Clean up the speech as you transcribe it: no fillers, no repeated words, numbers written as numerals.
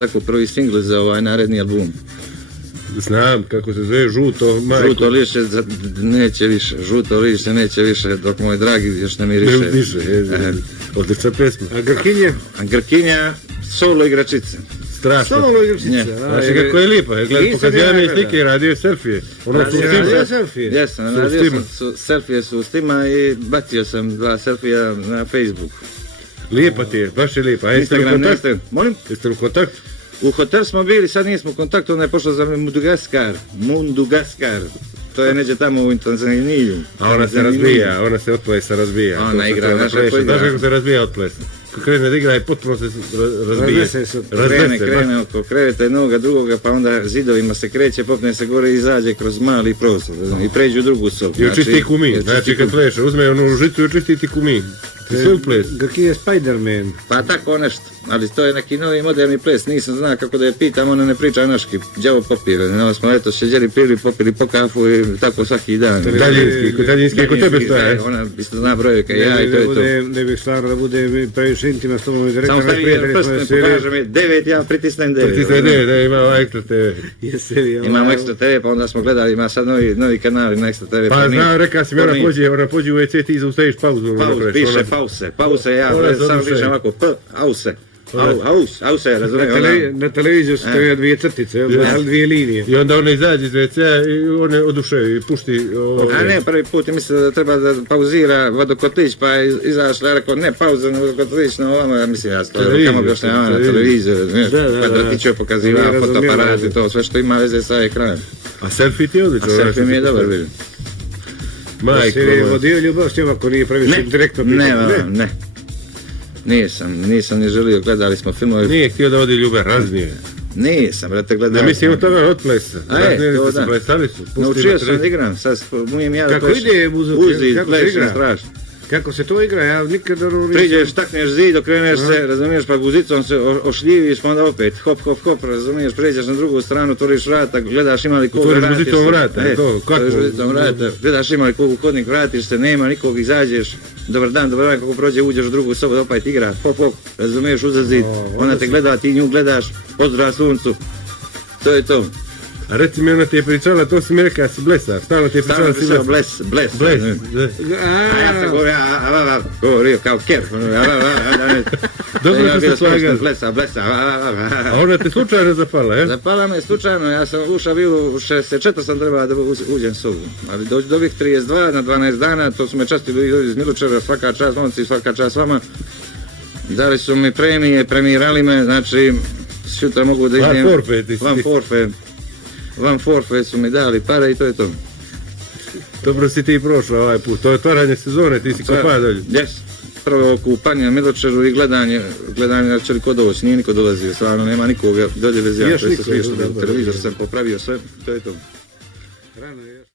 tako prvi singl za ovaj naredni album. Znam kako se zove, Žuto majko. Žuto lišće neće više, žuto lišće neće više, dok moj dragi još ne miriše. Ne više, odlična pesma. A Grkinje? A Grkinja, solo igračice. Strašno. Solo igračice. Znaš kako je lipa, gledaj, pokazio mi slike i radio selfije. Ono su Radio selfije? Jesam, radio sam selfije su s tima i bacio sam 2 selfija na Facebook. Lijepa ti je, baš je lijepa. A jeste li u kontaktu? Molim? Jeste li u kontaktu? U hotel smo bili, sad nismo u kontaktu, onda je pošla za Mundagaskar. To je neđe tamo u Tanzaniji. A ona se razbija, ona se od plesa razbija. Ona igra, znaš kako igra. Znaš kako se razbija od plesa? Ko krene da igra i potpuno se razbije. Krene oko kreveta jednoga drugoga, pa onda zidovima se kreće, popne se gore i izađe kroz mali prostor i pređe u drugu sobu. I očisti kumin, znači kad pleše, uzme onu žicu i očisti ti kumin. Sve u ples. Grkinje Spider-Man. Pa tako nešto, ali to je neki novi moderni ples, nisam zna kako da je pitam, ona ne priča naški, đavo popire, no smo eto šeđeri pili, popili po kafu i tako svaki dan. Daljinski, kod tebe stoje. Ona isto zna brojke, ja i to je to. Ne bih stvarno da bude previše intima s tobom i da rekao samo stavi jedan prst, ne pokaže mi 9, ja pritisnem 9. Pritisnem 9, da imamo Ekstra TV. Imamo Ekstra TV, pa onda smo gledali, ima sad novi kanali na Ekstra TV. Pa znam, rekao si mi, ona pođe u WC, ti zaustaviš pauzu. Piše pause, ja sam pišem ovako, ause, razumije. Na televiziju su to 2 crtice, 2 linije. I onda ona izađe iz WC-a i one oduševi i pušti... A ne, prvi put je mislio da treba da pauzira vodokotlić, pa je izašla, ja rekao, ne pauza na vodokotlić, no ovamo, ja mislim, ja stoji rukama objašnjava na televiziju, pa da ti će pokaziva fotoaparat i to, sve što ima veze sa ekranom. A selfie ti je odlično? A selfie mi je dobar vidim. Majko, si vodio ljubav s njom ako nije previše direktno pitao? Ne. Nisam ni želio, gledali smo filmove. Nije htio da vodi ljubav, raznije. Nisam, brate, gledali. Ne mislim o tome od plesa. To da. Naučio sam da igram, sad mujem ja da pleš. Kako ide muzik, kako se igra? Strašno. Kako se to igra, ja nikad... Priđeš, takneš zid, okreneš se, razumiješ, pa guzicom se ošljiviš, pa onda opet hop, razumiješ, pređeš na drugu stranu, otvoriš vrata, gledaš ima li koga, vratiš se. Otvoriš guzicom vrata, gledaš ima li koga u hodnik, vratiš se, nema nikog, izađeš, dobar dan, kako prođe, uđeš u drugu sobu, opet igra, hop, razumiješ, uza zid, ona te gleda, ti nju gledaš, pozdrav suncu, to je to. A reci mi, ona ti je pričala, to si mi rekao, si blesar, stalno ti je pričala, si bles. A ja sam govorio kao ker. Dobro se slagali. Blesa. A ona te slučajno zapala, je? Zapala me slučajno, ja sam ušao bio u 64 sam trebao da uđem sobu. Ali dođu do ovih 32 na 12 dana, to su me častili iz Milučeva, svaka čast momci, svaka čast vama. Dali su mi premije, premirali me, znači, sutra mogu da idem... Van forfe su mi dali pare i to je to. Dobro si ti prošla ovaj put, to je otvaranje sezone, ti si kopao dolje. Jes, prvo kupanje na Miločeru i gledanje na čeli ko doći, nije niko dolazio, stvarno nema nikoga, dolje vezi ja, televizor sam popravio sve, to je to.